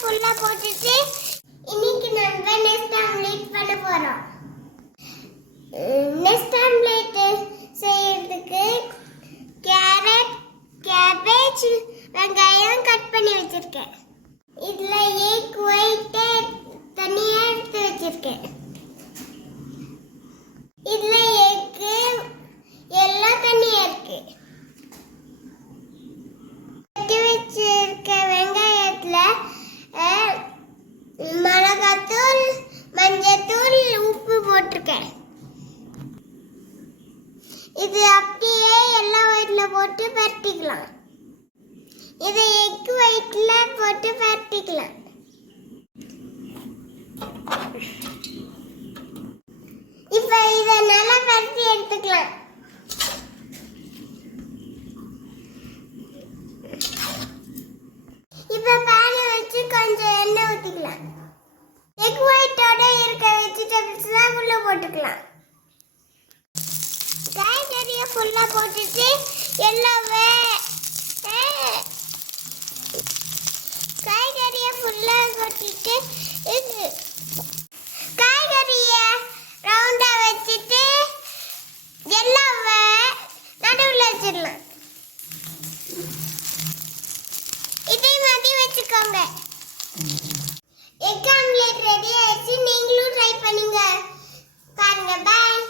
ஃபுல்லா போட்டுட்டு இன்னைக்கு நம்ம நெஸ்ட் ஆம்லெட் பண்ண போறோம். நெஸ்ட் ஆம்லெட் செய்யறதுக்கு கேரட், கேபேஜ், வெங்காயம் கட் பண்ணி வச்சிருக்கேன். இதுல எக் ஒயிட் தனியா எடுத்து வச்சிருக்கேன். இதுல எக் எல்லாம் தனியா இருக்கு. எடுத்து வச்சிருக்க வெங்காயத்துல மிளகாத்தூள், மஞ்சத்தூள், உப்பு போட்டிருக்கேன். இது அப்படியே எல்லா ஒயிட்ல போட்டு பரட்டிக்கலாம். இதை எக் ஒயிட்ல போட்டு பரட்டிக்கலாம். இப்ப இதை நல்லா பரட்டி எடுத்துக்கலாம். இப்ப பேன் வச்சு கொஞ்சம் எண்ணெய் ஊத்திக்கலாம். எக் ஒயிட்டோட இருக்க வெஜிடபிள்ஸ்லாம் உள்ள போட்டுக்கலாம். காய்கறியை ஃபுல்லா போட்டுட்டு எல்லாமே காய்கறியை ஃபுல்லா போட்டுட்டு காய்கறியை ரவுண்டா வச்சுட்டு எல்லாமே நடுவில் வச்சிடலாம். இதே மாதிரி வச்சுக்கோங்க. எக் ஆம்லெட் ரெடி ஆயிடுச்சு. நீங்களும் ட்ரை பண்ணுங்க. பாருங்க. பாய்.